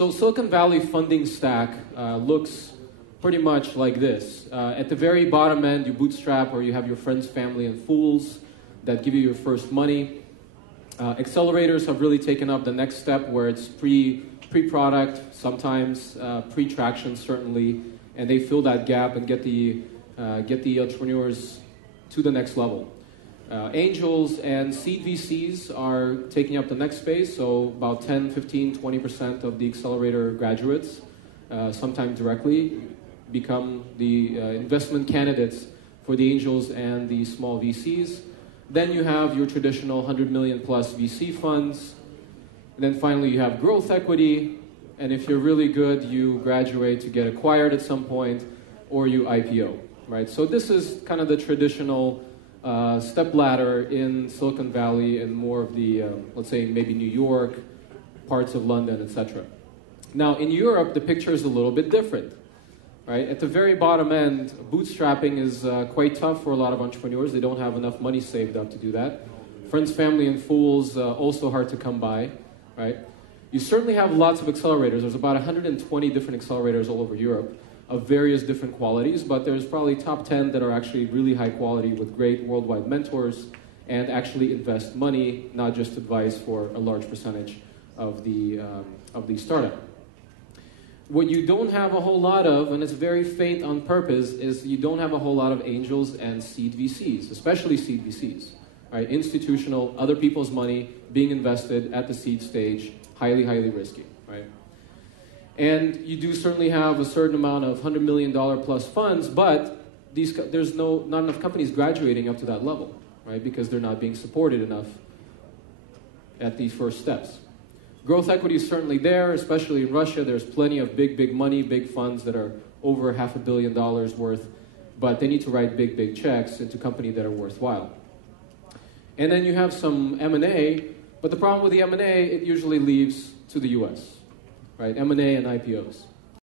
So Silicon Valley funding stack looks pretty much like this. At the very bottom end, you bootstrap, or you have your friends, family, and fools that give you your first money. Accelerators have really taken up the next step, where it's pre-product, sometimes pre-traction, certainly, and they fill that gap and get the entrepreneurs to the next level. Angels and seed VCs are taking up the next space, so about 10, 15, 20% of the accelerator graduates, sometimes directly, become the investment candidates for the angels and the small VCs. Then you have your traditional 100 million plus VC funds. And then finally you have growth equity, and if you're really good, you graduate to get acquired at some point, or you IPO, right? So this is kind of the traditional step ladder in Silicon Valley and more of the, let's say, maybe New York, parts of London, etc. Now, in Europe, the picture is a little bit different, right? At the very bottom end, bootstrapping is quite tough for a lot of entrepreneurs. They don't have enough money saved up to do that. Friends, family, and fools, also hard to come by, right? You certainly have lots of accelerators. There's about 120 different accelerators all over Europe, of various different qualities, but there's probably top 10 that are actually really high quality with great worldwide mentors and actually invest money, not just advice, for a large percentage of the startup. What you don't have a whole lot of, and it's very faint on purpose, is you don't have a whole lot of angels and seed VCs, especially seed VCs, right? Institutional, other people's money being invested at the seed stage, highly, highly risky, right? And you do certainly have a certain amount of $100 million plus funds, but there's not enough companies graduating up to that level, right? Because they're not being supported enough at these first steps. Growth equity is certainly there, especially in Russia. There's plenty of big money, big funds that are over $500 million worth, but they need to write big checks into companies that are worthwhile. And then you have some M&A, but the problem with the M&A, it usually leaves to the US. Right, M&A and IPOs.